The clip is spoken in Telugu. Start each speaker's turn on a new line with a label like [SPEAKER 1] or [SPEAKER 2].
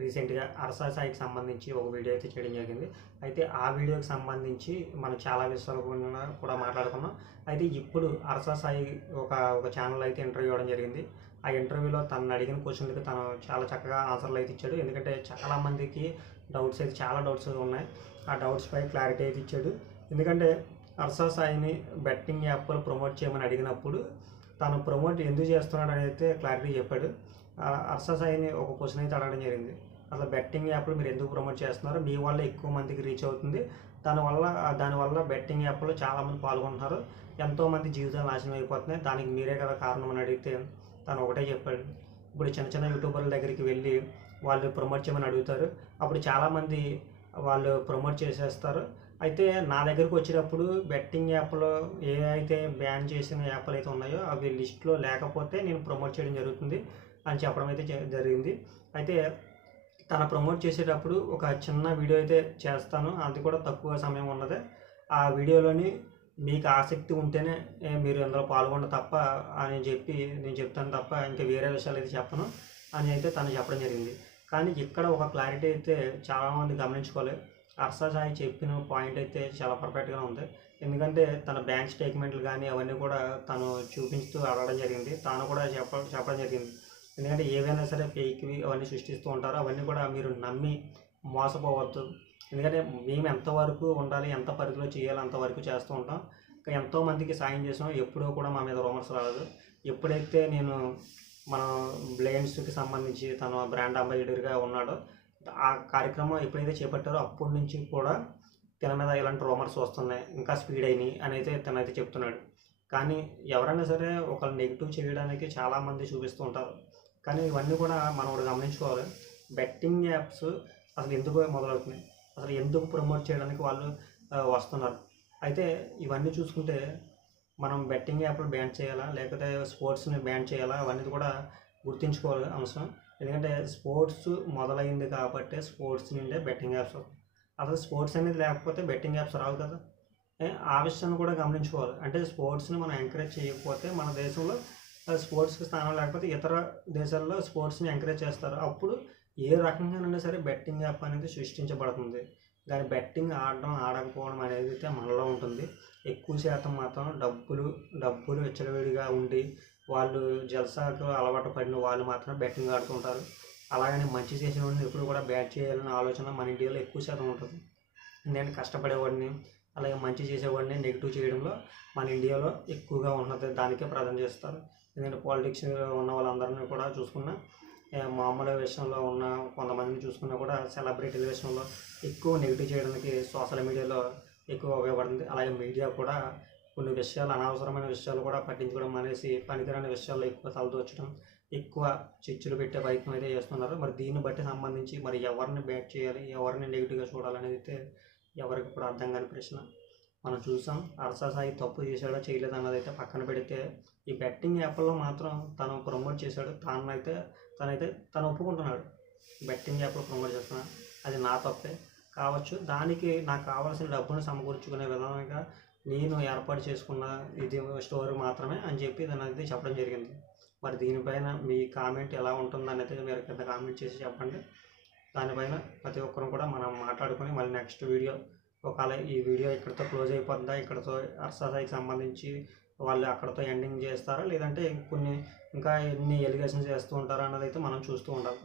[SPEAKER 1] రీసెంట్గా అరసా సాయికి సంబంధించి ఒక వీడియో అయితే చేయడం జరిగింది. అయితే ఆ వీడియోకి సంబంధించి మనం చాలా విషయాలు కూడా మాట్లాడుకున్నాం. అయితే ఇప్పుడు అరసా సాయి ఒక ఒక ఛానల్ అయితే ఇంటర్వ్యూ ఇవ్వడం జరిగింది. ఆ ఇంటర్వ్యూలో తను అడిగిన క్వశ్చన్లకు తను చాలా చక్కగా ఆన్సర్లు అయితే ఇచ్చాడు. ఎందుకంటే చాలామందికి డౌట్స్ అయితే చాలా డౌట్స్ ఉన్నాయి. ఆ డౌట్స్ పై క్లారిటీ అయితే ఇచ్చాడు. ఎందుకంటే అర్సా సాయిని బెట్టింగ్ యాప్లు ప్రమోట్ చేయమని అడిగినప్పుడు తను ప్రమోట్ ఎందుకు చేస్తున్నాడు అని అయితే క్లారిటీ చెప్పాడు. ఆ అర్సా ఒక క్వశ్చన్ అయితే అడగడం జరిగింది. అసలు బెట్టింగ్ యాప్లు మీరు ఎందుకు ప్రమోట్ చేస్తున్నారు? మీ వల్ల ఎక్కువ మందికి రీచ్ అవుతుంది. దానివల్ల దానివల్ల బెట్టింగ్ యాప్లో చాలామంది పాల్గొంటున్నారు. ఎంతోమంది జీవితాలు నాశనం అయిపోతున్నాయి. దానికి మీరే కదా కారణం అని అడిగితే తను ఒకటే చెప్పాడు. ఇప్పుడు చిన్న చిన్న యూట్యూబర్ల దగ్గరికి వెళ్ళి వాళ్ళు ప్రమోట్ చేయమని అడుగుతారు. అప్పుడు చాలామంది వాళ్ళు ప్రమోట్ చేసేస్తారు. అయితే నా దగ్గరకు వచ్చేటప్పుడు బెట్టింగ్ యాప్లో ఏ అయితే బ్యాన్ చేసిన యాప్లు అయితే ఉన్నాయో అవి లిస్ట్లో లేకపోతే నేను ప్రమోట్ చేయడం జరుగుతుంది. అని చెప్పడం అయితే జరిగింది. అయితే తన ప్రమోట్ చేసేటప్పుడు ఒక చిన్న వీడియో అయితే చేస్తాను. అది కూడా తక్కువ సమయం ఉన్నది. ఆ వీడియోలోని మీకు ఆసక్తి ఉంటేనే మీరు అందులో పాల్గొండ తప్ప అని చెప్పి నేను చెప్తాను తప్ప ఇంకా వేరే విషయాలు అయితే చెప్పను అని అయితే తను చెప్పడం జరిగింది. కానీ ఇక్కడ ఒక క్లారిటీ అయితే చాలామంది గమనించుకోవాలి. అర్సా సాయి చెప్పిన పాయింట్ అయితే చాలా పర్ఫెక్ట్గా ఉంది. ఎందుకంటే తన బ్యాంక్ స్టేట్మెంట్లు కానీ అవన్నీ కూడా తను చూపించుతూ అడగడం జరిగింది. తాను కూడా చెప్ప చెప్పడం జరిగింది. ఎందుకంటే ఏవైనా సరే ఫేక్వి అవన్నీ సృష్టిస్తూ ఉంటారో. అవన్నీ కూడా మీరు నమ్మి మోసపోవద్దు. ఎందుకంటే మేము ఎంతవరకు ఉండాలి ఎంత పరిధిలో చేయాలి అంతవరకు చేస్తూ ఉంటాం. ఇంకా ఎంతోమందికి సాయం చేసాం ఎప్పుడూ కూడా మా మీద రూమర్స్ రాలేదు ఎప్పుడైతే నేను మన బ్లేమ్స్కి సంబంధించి తను బ్రాండ్ అంబాసిడర్గా ఉన్నాడో ఆ కార్యక్రమం ఎప్పుడైతే చేపట్టారో అప్పటి నుంచి కూడా తన మీద ఇలాంటి రూమర్స్ వస్తున్నాయి. ఇంకా స్పీడ్ అయినాయి అని అయితే తనైతే చెప్తున్నాడు. కానీ ఎవరైనా సరే ఒకళ్ళు నెగిటివ్ చేయడానికి చాలామంది చూపిస్తూ ఉంటారు. కానీ ఇవన్నీ కూడా మనం ఒకటి గమనించుకోవాలి. బెట్టింగ్ యాప్స్ అసలు ఎందుకు మొదలవుతున్నాయి? అసలు ఎందుకు ప్రమోట్ చేయడానికి వాళ్ళు వస్తున్నారు? అయితే ఇవన్నీ చూసుకుంటే మనం బెట్టింగ్ యాప్లు బ్యాన్ చేయాలా? లేకపోతే స్పోర్ట్స్ని బ్యాన్ చేయాలా? అవన్నీ కూడా గుర్తుంచుకోవాలి అంశం ఎందుకంటే స్పోర్ట్స్ మొదలైంది కాబట్టి స్పోర్ట్స్ నుండే బెట్టింగ్ యాప్స్ అసలు స్పోర్ట్స్ అనేది లేకపోతే బెట్టింగ్ యాప్స్ రావు కదా? ఆ విషయాన్ని కూడా గమనించుకోవాలి. అంటే స్పోర్ట్స్ని మనం ఎంకరేజ్ చేయకపోతే మన దేశంలో స్పోర్ట్స్కి స్థానం లేకపోతే ఇతర దేశాల్లో స్పోర్ట్స్ని ఎంకరేజ్ చేస్తారు. అప్పుడు ఏ రకంగానైనా సరే బెట్టింగ్ యాప్ అనేది సృష్టించబడుతుంది. దాని బెట్టింగ్ ఆడడం ఆడకపోవడం అనేది అయితే మనలో ఉంటుంది. ఎక్కువ శాతం మాత్రం డబ్బులు డబ్బులు విచ్చలవిడిగా ఉండి వాళ్ళు జలసాకు అలవాటు పడిన వాళ్ళు మాత్రం బెట్టింగ్ ఆడుతుంటారు అలాగని మంచి చేసిన వాడిని ఎప్పుడు కూడా బ్యాట్ చేయాలనే ఆలోచన మన ఇండియాలో ఎక్కువ శాతం ఉంటుంది. నేను కష్టపడేవాడిని. అలాగే మంచి చేసేవాడిని నెగిటివ్ చేయడంలో మన ఇండియాలో ఎక్కువగా ఉన్నది దానికే ప్రాధాన్యత చేస్తారు ఎందుకంటే పాలిటిక్స్ ఉన్న వాళ్ళందరినీ కూడా చూసుకున్నా మామూలు విషయంలో ఉన్న కొంతమందిని చూసుకున్నా కూడా సెలబ్రిటీల విషయంలో ఎక్కువ నెగిటివ్ చేయడానికి సోషల్ మీడియాలో ఎక్కువ ఉపయోగపడుతుంది. అలాగే మీడియా కూడా కొన్ని విషయాలు అనవసరమైన విషయాలు కూడా పట్టించుకోవడం అనేసి పనికిరాని విషయాల్లో ఎక్కువ తలదోచడం ఎక్కువ చిచ్చులు పెట్టే ప్రయత్నం అయితే చేస్తున్నారు. మరి దీన్ని బట్టి సంబంధించి మరి ఎవరిని బ్యాట్ చేయాలి ఎవరిని నెగిటివ్గా చూడాలనేది అయితే ఎవరికి ఇప్పుడు అర్థం కాని ప్రశ్న. మనం చూసాం అరసా సాయి తప్పు చేశాడో చేయలేదు అన్నది అయితే పక్కన పెడితే ఈ బెట్టింగ్ యాప్లో మాత్రం తను ప్రమోట్ చేశాడు తానైతే తనైతే తను ఒప్పుకుంటున్నాడు. బెట్టింగ్ యాప్లో ప్రమోట్ చేస్తున్నాడు అది నా తప్పే. కావచ్చు దానికి నాకు కావాల్సిన డబ్బును సమకూర్చుకునే విధానంగా నేను ఏర్పాటు చేసుకున్న ఇది స్టోర్ మాత్రమే అని చెప్పి దాని చెప్పడం జరిగింది. మరి దీనిపైన మీ కామెంట్ ఎలా ఉంటుంది అనేది మీరు కింద కామెంట్ చేసి చెప్పండి. దానిపైన ప్రతి ఒక్కరు కూడా మనం మాట్లాడుకొని మళ్ళీ నెక్స్ట్ వీడియో ఒకవేళ ఈ వీడియో ఇక్కడతో క్లోజ్ అయిపోతుందా ఇక్కడతో అర్సాసాయికి సంబంధించి వాళ్ళు అక్కడతో ఎండింగ్ చేస్తారా లేదంటే కొన్ని ఇంకా ఎన్ని ఎలిగేషన్స్ చేస్తూ ఉంటారా అన్నది అయితే మనం చూస్తూ ఉండాలి.